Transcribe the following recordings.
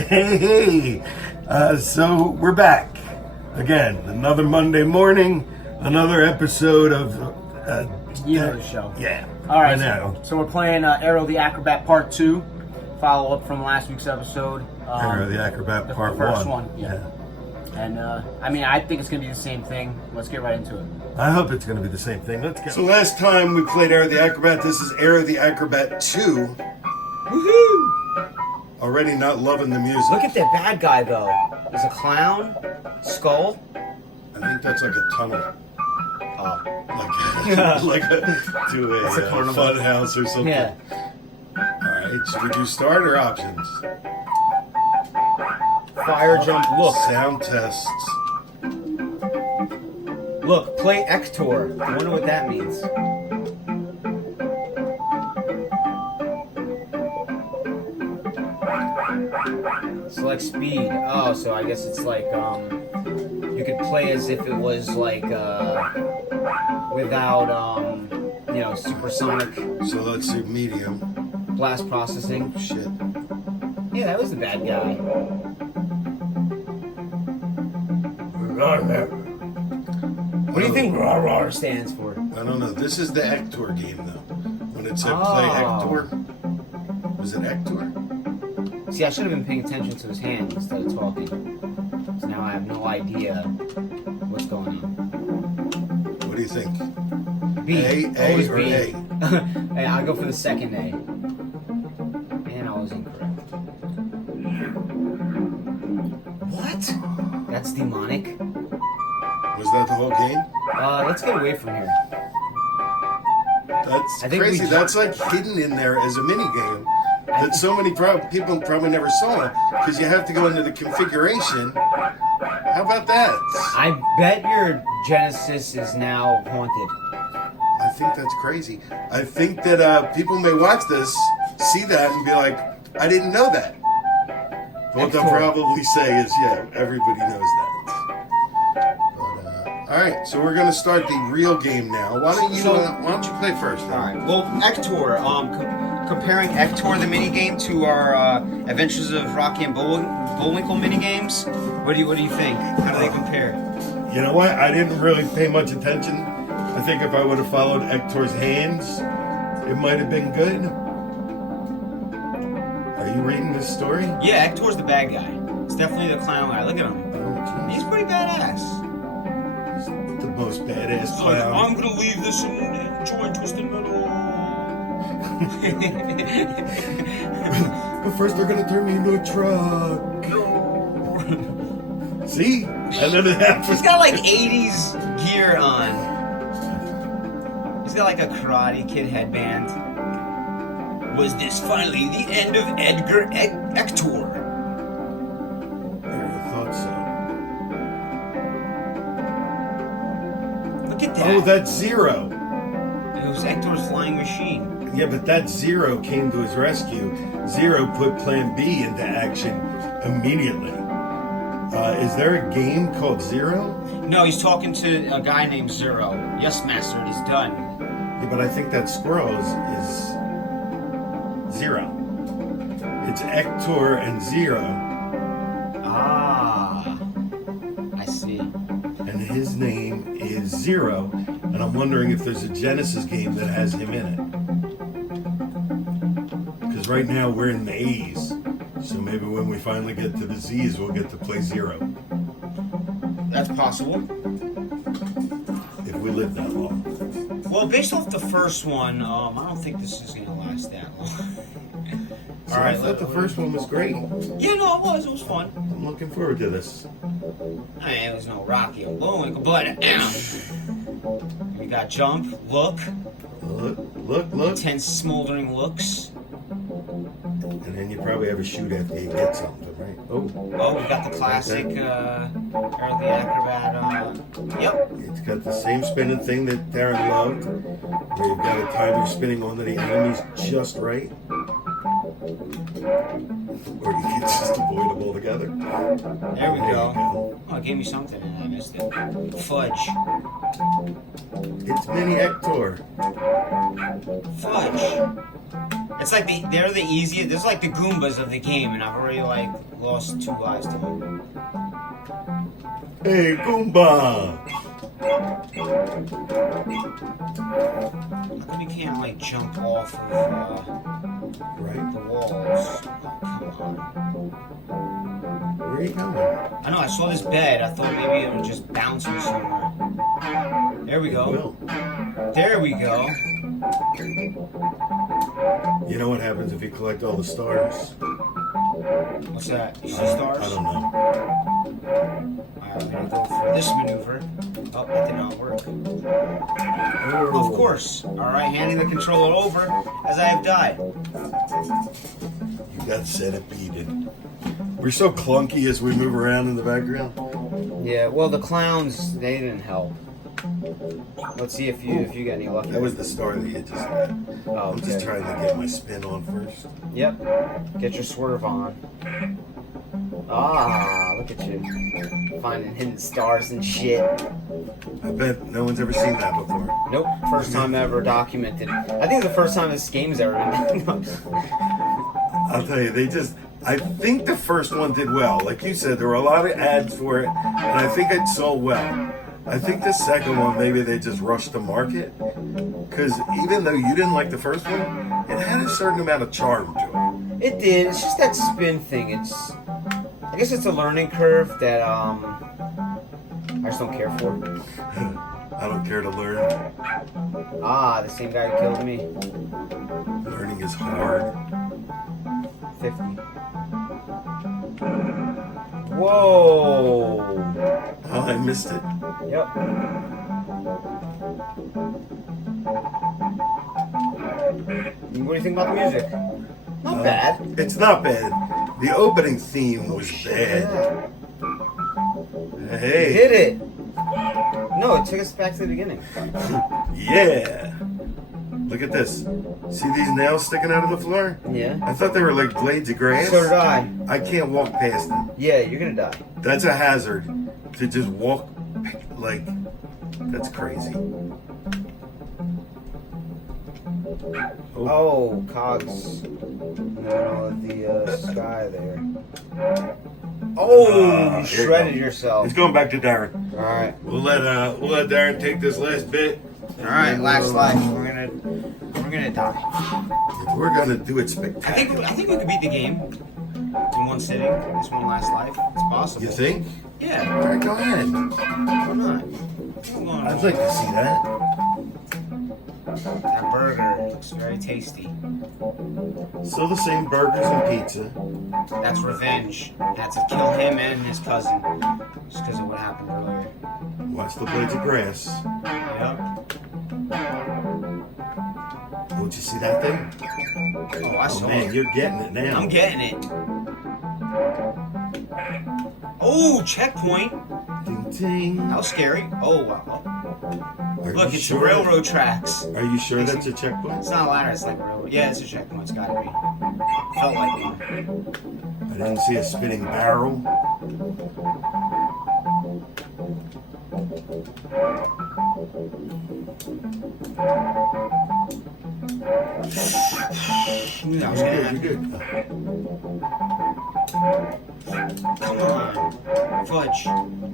Hey, so we're back again. Another Monday morning, another episode of You know the show. Yeah. All right. I know. So we're playing Aero The Acrobat Part 2, follow up from last week's episode. Aero The Acrobat Part 1. The first one. Yeah. And I think it's gonna be the same thing. Let's get right into it. I hope it's going to be the same thing. Let's go. So last time we played Aero the Acrobat. This is Aero the Acrobat 2. Woohoo! Already not loving the music. Look at that bad guy though. There's a clown, skull. I think that's like a tunnel. Oh. Like to a fun house or something. Yeah. Alright, should we do start or options? Fire jump. Look. Sound tests. Look. Play Ector. I wonder what that means. Select speed. Oh, so I guess it's like you could play as if it was like without supersonic. So let's do medium. Blast processing. Shit. Yeah, that was the bad guy. What do you think RAR stands for? I don't know. This is the Ector game though. When it said play Ector. Was it Ector? See, I should have been paying attention to his hand instead of talking. So now I have no idea what's going on. What do you think? B. A or B. A? Hey, I'll go for the second A. And I was incorrect. What? That's demonic. Was that the whole game? Let's get away from here. That's I think crazy. we- That's like hidden in there as a mini game that so many people probably never saw because you have to go into the configuration. How about that? I bet your Genesis is now haunted. I think that's crazy. I think that people may watch this, see that, and be like, I didn't know that. What they'll probably say is, yeah, everybody knows that. But, all right, so we're going to start the real game now. Why don't you play first? All right. Well, Ector. Comparing Ector, the mini game, to our Adventures of Rocky and Bullwinkle mini games. What do you think? How do they compare? You know what? I didn't really pay much attention. I think if I would have followed Ector's hands, it might have been good. Are you reading this story? Yeah, Ector's the bad guy. It's definitely the clown guy. Look at him. Oh, He's pretty badass. geez. The most badass He's like, clown. I'm gonna leave this and enjoy Twisted Metal. But first they're gonna turn me into a truck. See? And then it happens. He's got like 80s gear on. He's got like a Karate Kid headband. Was this finally the end of Edgar Ector? I thought so. Look at that. Oh, that's Zero. It was Ector's flying machine. Yeah, but that Zero came to his rescue. Zero put Plan B into action immediately. Is there a game called Zero? No, he's talking to a guy named Zero. Yes, master, it is done. Yeah, but I think that squirrel is Zero. It's Ector and Zero, Ah, I see. and his name is Zero. And I'm wondering if there's a Genesis game that has him in it. Because right now we're in the A's. So maybe when we finally get to the Z's, we'll get to play Zero. That's possible. If we live that long. Well, based off the first one, I don't think this is going to last that long. So I thought the first one was great. Yeah, no, it was. It was fun. I'm looking forward to this. I mean, it was no Rocky or Bullwinkle, but we got jump, look, Look. intense smoldering looks. And then you probably have a shoot after you get something, right? Oh, Oh, we got the classic Aero the Acrobat. Yep. it's got the same spinning thing that Darin loved. Where you've got a timer spinning onto the enemies just right. Or you can just avoid them altogether. There we go. Oh, it gave me something and I missed it. Fudge. It's Mini Hector. Fudge. It's like they're the easiest. There's like the Goombas of the game, and I've already like lost 2 lives to them. Hey, Goomba! How come you can't like jump off of Right? the walls? Oh, come on. Where are you going? I know. I saw this bed. I thought maybe it would just bounce me somewhere. There we go. Will. There we go. You know what happens if you collect all the stars? What's that? You see stars? I don't know. Alright, I'm gonna go for this maneuver. Oh, that did not work. Of course. Alright, handing the controller over as I have died. You got centipedeed. We're so clunky as we move around in the background. Yeah, well, the clowns, they didn't help. Let's see if you get any luck. That was the star that you just had. Oh, I'm just okay. trying to get my spin on first. Yep. Get your swerve on. Ah, look at you. Finding hidden stars and shit. I bet no one's ever seen that before. Nope. First time ever documented. I think the first time this game's ever been. I'll tell you, I think the first one did well. Like you said, there were a lot of ads for it, and I think it sold well. I think the second one, maybe they just rushed to market. Because even though you didn't like the first one, it had a certain amount of charm to it. It did. It's just that spin thing. I guess it's a learning curve that I just don't care for. I don't care to learn. Ah, the same guy who killed me. Learning is hard. 50. Whoa! Oh, I missed it. Yep. What do you think about the music? Not bad. It's not bad. The opening theme was bad. You Hey. did it! No, it took us back to the beginning. Yeah. Look at this. See these nails sticking out of the floor? Yeah. I thought they were like blades of grass. So did I. I can't walk past them. Yeah, you're gonna die. That's a hazard. To just walk, like, that's crazy. Oh, cogs in the middle of the sky there. Oh, Here you you shredded go. yourself. It's going back to Darin. All right. We'll let Darin take this last bit. All right. Last life. We're gonna die. We're gonna do it spectacular. I think we could beat the game in one sitting. This one last life. It's possible. You think? Yeah. All right, go ahead. Why not? I'd like to see that. That burger looks very tasty. Still the same burgers and pizza. That's revenge. Had to kill him and his cousin just because of what happened earlier. Watch the blades of grass. Yep. Don't you see that thing? Oh, I Oh saw man, it. you're getting it now. I'm getting it. Oh, checkpoint. Ding, ding. That was scary. Oh, wow. Are Look, you it's sure? the railroad tracks. Are you sure that's a checkpoint? It's not a ladder, it's like a railroad. Yeah, it's a checkpoint. It's gotta be. Felt like one. I didn't see a spinning barrel. Knew that was You're gonna good, you're happen. good. Come on. Fudge.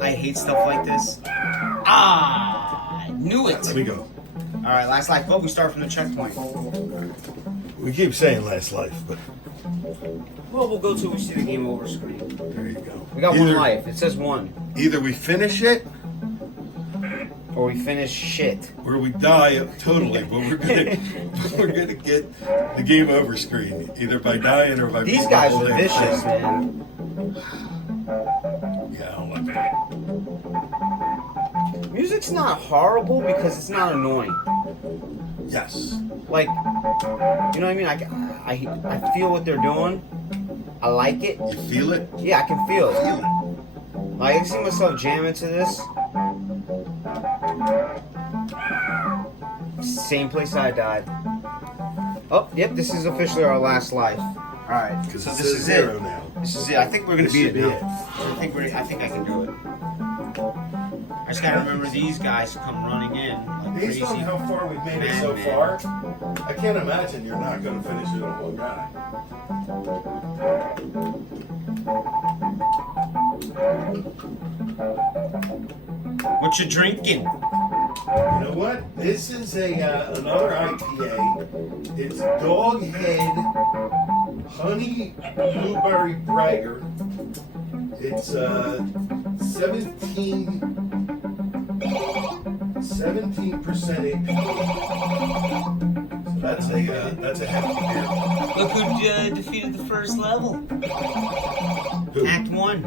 I hate stuff like this. Ah! I knew it. Let me go. Alright, last life. Oh, we start from the checkpoint. We keep saying last life, but Well, we'll go till we see the game over screen. there you go. We got one life. It says one. Either we finish it Or we finish shit. or we die totally, but we're gonna get the game over screen either by dying or by These guys are holding vicious, it. man. Yeah, I don't like it. Music's not horrible because it's not annoying. Yes. Like, you know what I mean? I feel what they're doing. I like it. You feel it? Yeah, I can feel it. Feel it. Like, I can see myself jamming to this. Same place I died. Oh, yep, this is officially our last life. Alright, Because so it this says is zero it. now. This is it. I think we're gonna This beat should it be now. it. I think I can do it. I just gotta remember these guys come running in like Based on crazy. how far we've made it so Madman. far, I can't imagine you're not going to finish it on one guy. What you drinking? You know what? This is another IPA. It's Doghead Honey Blueberry Bragger. It's 17% ABV. So that's a hefty beer. Look who defeated the first level. Who? Act 1.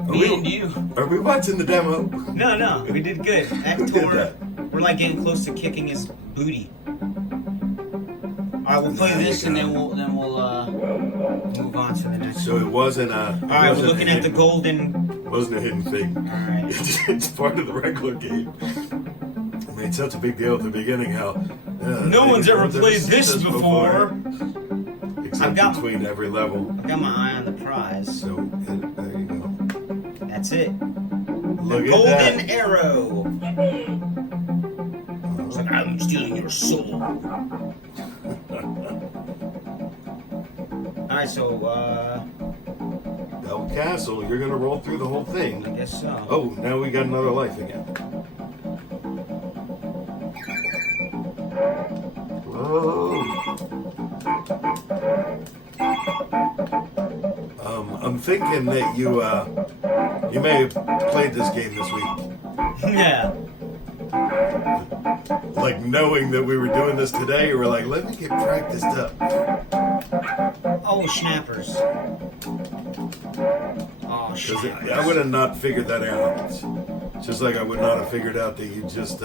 Are Me we- and you. Are we watching the demo? No, we did good. Act Who did 4. that? We're like getting close to kicking his booty. Alright, we'll play There you this and go. then we'll move on to the next So one. it wasn't a. Alright, we're looking at the golden. Wasn't a hidden thing. Alright. It's part of the regular game. I made such a big deal at the beginning how. No one's ever played seen this before. Except I've got- between every level. I've got my eye on the prize. So there you go. That's it. Look at Golden that. arrow. It's like, I'm stealing your soul. Alright, so, Bell Castle, you're gonna roll through the whole I thing. guess so. Oh, now we got another life again. Whoa. I'm thinking that you may have played this game this week. Yeah. Like knowing that we were doing this today, you were like, let me get practiced up. Oh, snappers. Oh, Because snappers. I would have not figured that out. Just like I would not have figured out that you just,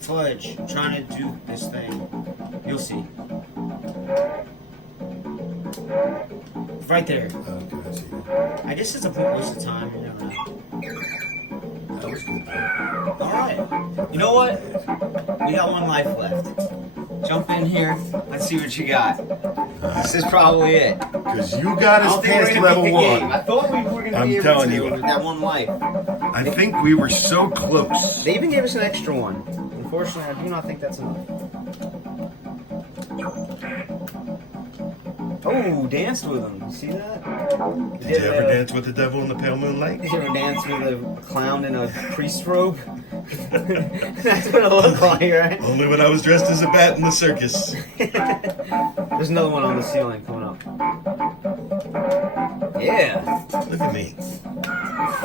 Fudge, I'm trying to do this thing. You'll see. Right there. Okay, I see. I guess it's a waste of time. You never know. That was good though. Alright. You know what? We got one life left. Jump in here. Let's see what you got. This is probably it. Because you got I us don't think we're past gonna level beat the game. I one. thought we were gonna I'm be able telling to you. with that one life. I think we were so close. They even gave us an extra one. Unfortunately, I do not think that's enough. Oh, danced with him. You see that? Did you ever dance with the devil in the pale moonlight? Did you ever dance with a clown in a priest robe? That's what it looked like, right? Only when I was dressed as a bat in the circus. There's another one on the ceiling coming up. Yeah. Look at me.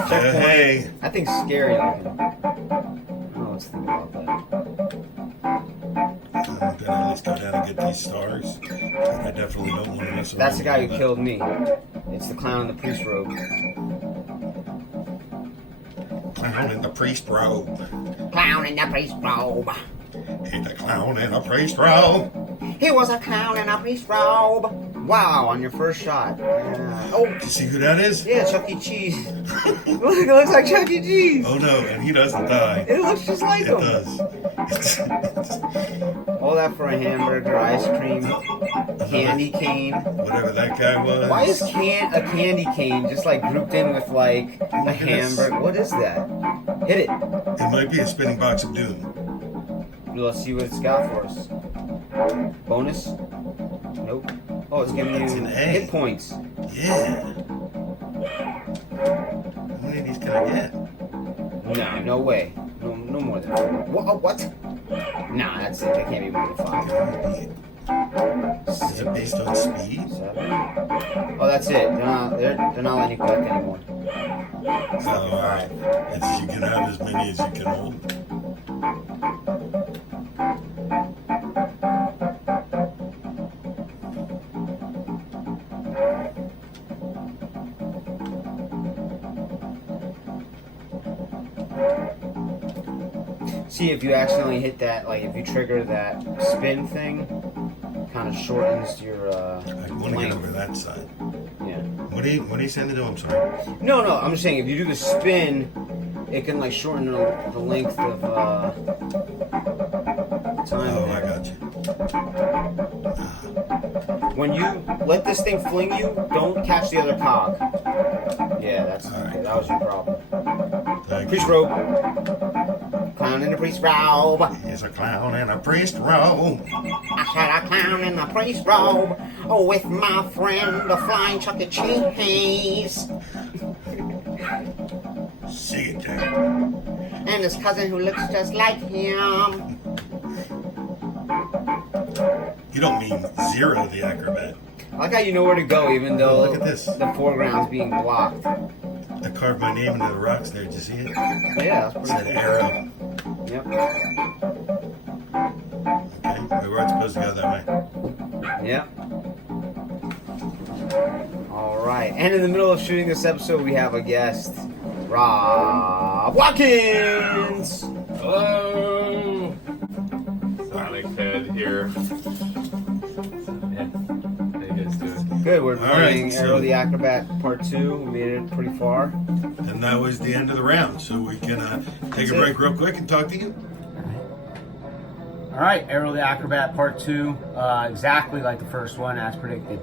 Hey. That thing's scary looking. I don't know what's thinking about that. I'm gonna at least go down and get these stars. I definitely don't want to mess around. That's the guy who with that. killed me. It's the clown in the priest robe. Clown in the priest robe. Clown in the priest robe. He's a clown in a priest robe. He was a clown in a priest robe. Wow, on your first shot. Yeah. Oh, You see who that is? yeah, Chuck E. Cheese. Look, it looks like Chuck E. Cheese. Oh no, and he doesn't die. It looks just like It him. does. All that for a hamburger, ice cream, candy cane. Whatever that guy was. Why is a candy cane just like grouped in with like a at this. hamburger? What is that? Hit it. It might be a spinning box of doom. Let's see what it's got for us. Bonus? Nope. Oh, it's giving It's you an A. hit points. Yeah. How many of these can I get? No, no way. No more than 4. What? Nah, that's it. That can't be more than 5. Is it based on speed? 7. Oh, that's it. They're not letting you collect anymore. Oh, alright. You can have as many as you can hold. See, if you accidentally hit that, like if you trigger that spin thing, kind of shortens your I want to get length. over that side. Yeah. What are you saying to do? I'm sorry. No, I'm just saying if you do the spin, it can like shorten the length of time. Oh, there. I got you. When you let this thing fling you, don't catch the other cog. Yeah, that's All right. okay, that was your problem. Thank Priest you. robe. Clown in the priest robe. He's a clown in a priest robe. I said a clown in the priest robe. Oh, with my friend, the flying Chuck E. Cheese. Sing it, Jack. And his cousin who looks just like him. You don't mean Zero the Acrobat. I like how you know where to go, even though Look at this. the foreground's being blocked. I carved my name into the rocks there. Did you see it? Yeah, It that's said pretty Aero. Yep. Okay, we weren't supposed to go that way. Yep. All right. And in the middle of shooting this episode, we have a guest, Rob Watkins. Hello! Sonic Head here. Yeah. How you guys doing? Good. We're All playing right, Aero so- the Acrobat Part 2. We made it pretty far. And that was the end of the round. So we can take a break real quick and talk to you. All right, Aero the Acrobat Part 2, exactly like the first one, as predicted.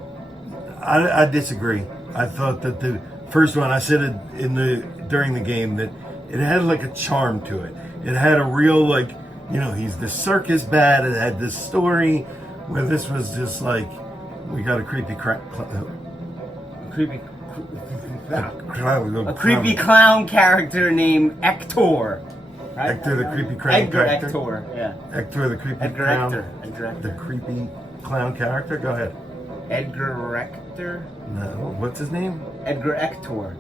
I disagree. I thought that the first one, I said it during the game, that it had like a charm to it. It had a real, like, he's the circus bat. It had this story where this was just like, we got a creepy A creepy clown character named Ector. Right? Hector the creepy clown Edgar character. Ector, yeah. Hector the creepy Edgar clown. Edgar Ector. The creepy clown character. Go ahead. Edgar Ector? No, what's his name? Edgar Ector.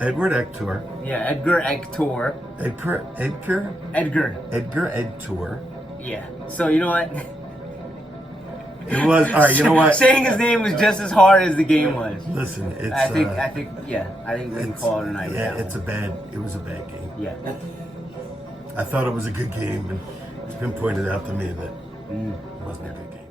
Edward Ector. Yeah, Edgar Ector. Edgar. Edgar. Edgar Ector. Yeah. So, you know what? It was all right. You know what? Saying his name was just as hard as the game was. Listen, it's. I think we can call it a night. Yeah, it was a bad game. Yeah. I thought it was a good game, and it's been pointed out to me that it wasn't a good game.